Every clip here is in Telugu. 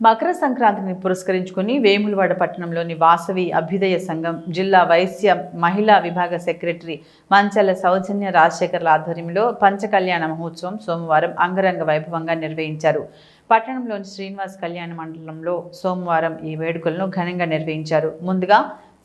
మకర సంక్రాంతిని పురస్కరించుకుని వేములవాడ పట్టణంలోని వాసవి అభ్యుదయ సంఘం జిల్లా వైశ్య మహిళా విభాగ సెక్రటరీ మంచాల సౌజన్య రాజశేఖర్ల ఆధ్వర్యంలో పంచకళ్యాణ మహోత్సవం సోమవారం అంగరంగ వైభవంగా నిర్వహించారు. పట్టణంలోని శ్రీనివాస్ కళ్యాణ మండలంలో సోమవారం ఈ వేడుకలను ఘనంగా నిర్వహించారు. ముందుగా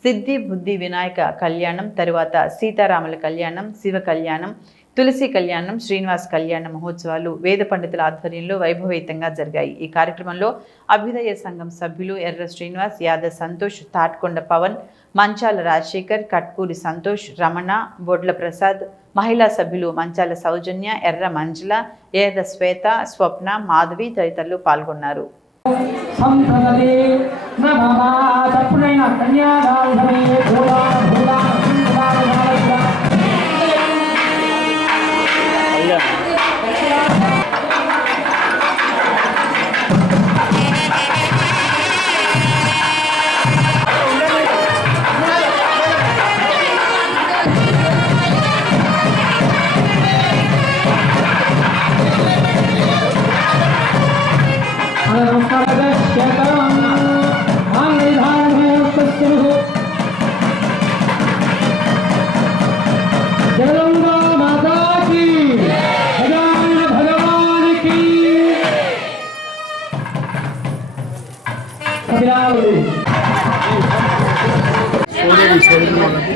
సిద్ధి బుద్ధి వినాయక కళ్యాణం తరువాత సీతారాముల కళ్యాణం శివ కళ్యాణం తులసి కళ్యాణం శ్రీనివాస్ కళ్యాణ మహోత్సవాలు వేద పండితుల ఆధ్వర్యంలో వైభవయుతంగా జరిగాయి. ఈ కార్యక్రమంలో అభ్యుదయ సంఘం సభ్యులు ఎర్ర శ్రీనివాస్ యాదవ్ సంతోష్ తాట్కొండ పవన్ మంచాల రాజశేఖర్ కట్కూరి సంతోష్ రమణ బొడ్ల ప్రసాద్ మహిళా సభ్యులు మంచాల సౌజన్య ఎర్ర మంజుల ఏద శ్వేత స్వప్న మాధవి తదితరులు పాల్గొన్నారు. సోదరి వాళ్ళకు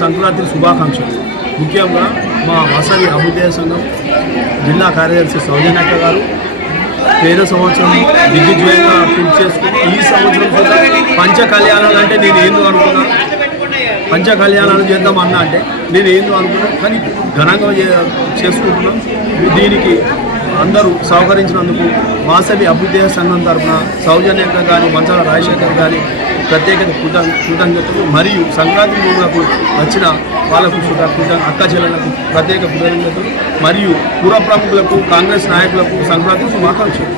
సంక్రాంతి శుభాకాంక్షలు. ముఖ్యంగా మా వాసవి అభ్యుదయ సంఘం జిల్లా కార్యదర్శి సౌజన్యక్క గారు. పేద సంవత్సరం దిగ్విజయంగా పూర్తి చేసుకుని ఈ సంవత్సరం కూడా పంచ కళ్యాణాలు అంటే నేను ఏందో అనుకున్నా. పంచ కళ్యాణాలు చేద్దాం అన్నా అంటే నేను ఏందో అనుకున్నా. కానీ ఘనంగా చే- చేసుకుంటున్నాం. దీనికి అందరూ సహకరించినందుకు వాసవి అభ్యుదయ సంఘం తరఫున సౌజన్యంగా కానీ మంచాల రాజశేఖర్ కానీ ప్రత్యేకత కృత కృతజ్ఞతలు మరియు సంక్రాంతి భూములకు వచ్చిన వాళ్ళకు కృత అక్క ప్రత్యేక కృతజ్ఞతలు మరియు పుర ప్రముఖులకు కాంగ్రెస్ నాయకులకు సంక్రాంతి శుభాకాంక్షలు.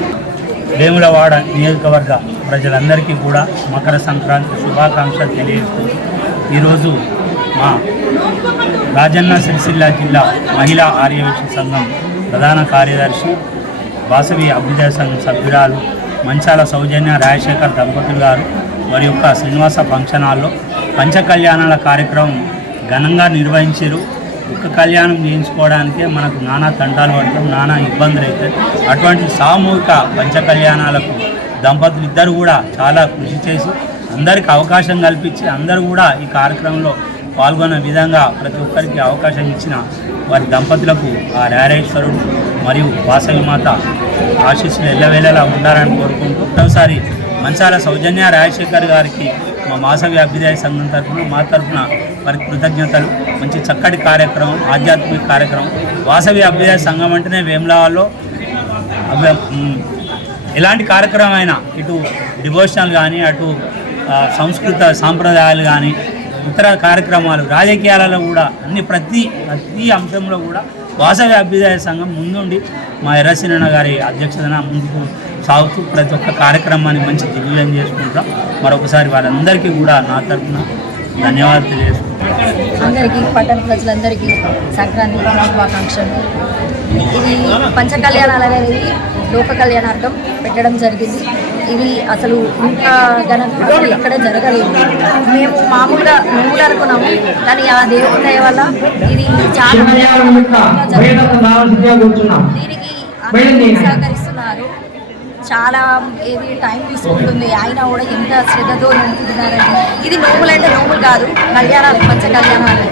వేములవాడ నియోజకవర్గ ప్రజలందరికీ కూడా మకర సంక్రాంతి శుభాకాంక్షలు తెలియజేస్తూ ఈరోజు మా రాజన్న సిరిసిల్ల జిల్లా మహిళా ఆర్యవేశ సంఘం ప్రధాన కార్యదర్శి వాసవి అభ్యుదయ సంఘం సభ్యురాలు మంచాల సౌజన్య రాజశేఖర్ దంపతులు గారు మరి యొక్క శ్రీనివాస ఫంక్షన్ హాల్లో పంచ కళ్యాణాల కార్యక్రమం ఘనంగా నిర్వహించారు. ఒక్క కళ్యాణం చేయించుకోవడానికే మనకు నానా తంటాలు పడతాం నానా ఇబ్బందులు అవుతాయి. అటువంటి సామూహిక పంచ కళ్యాణాలకు దంపతులు ఇద్దరు కూడా చాలా కృషి చేసి అందరికి అవకాశం కల్పించి అందరూ కూడా ఈ కార్యక్రమంలో పాల్గొన్న విధంగా ప్రతి ఒక్కరికి అవకాశం ఇచ్చిన వారి దంపతులకు ఆ రారేశ్వరుడు మరియు వాసవి మాత ఆశీస్సులు ఎల్లవేళలా ఉండాలని కోరుకుంటూ ఒకసారి మంచాల సౌజన్య రాజశేఖర్ గారికి మా మాసవి అభ్యుదయ సంఘం తరఫున మా తరఫున వారి కృతజ్ఞతలు. మంచి చక్కటి కార్యక్రమం ఆధ్యాత్మిక కార్యక్రమం. వాసవి అభ్యుదయ సంఘం అంటేనే వేములవాడలో ఎలాంటి కార్యక్రమం అయినా ఇటు డివోషనల్ కానీ అటు సంస్కృత సాంప్రదాయాలు కానీ ఇతర కార్యక్రమాలు రాజకీయాలలో కూడా అన్ని ప్రతి ప్రతి అంశంలో కూడా వాసవి అభ్యుదయ సంఘం ముందుండి మా ఎర్రసినన్న గారి అధ్యక్షతన ముందుకు సాగుతూ ప్రతి ఒక్క కార్యక్రమాన్ని మంచి దిగ్విజయం చేసుకుంటాం మరొకసారి వారందరికీ కూడా నా తరఫున ధన్యవాదాలు తెలియజేసుకుంటాం అందరికీ పట్టణ ప్రజలందరికీ సంక్రాంతి శుభాకాంక్షలు. ఇది పంచ కళ్యాణాలు అనేది లోక కళ్యాణార్థం పెట్టడం జరిగింది. ఇది అసలు ఇంత ఘనంగా ఎక్కడ జరగలేదు. మేము మామూలుగా నువ్వులు అనుకున్నాము కానీ ఆ దయ వల్ల ఇది చాలా దీనికి అందరూ సహకరిస్తున్నారు చాలా ఏది టైం తీసుకుంటుంది. అయినా కూడా ఎంత శ్రద్ధతో నింపుతున్నారంటే ఇది నోములు అంటే నోములు కాదు. కళ్యాణాలు పంచ కళ్యాణాలు.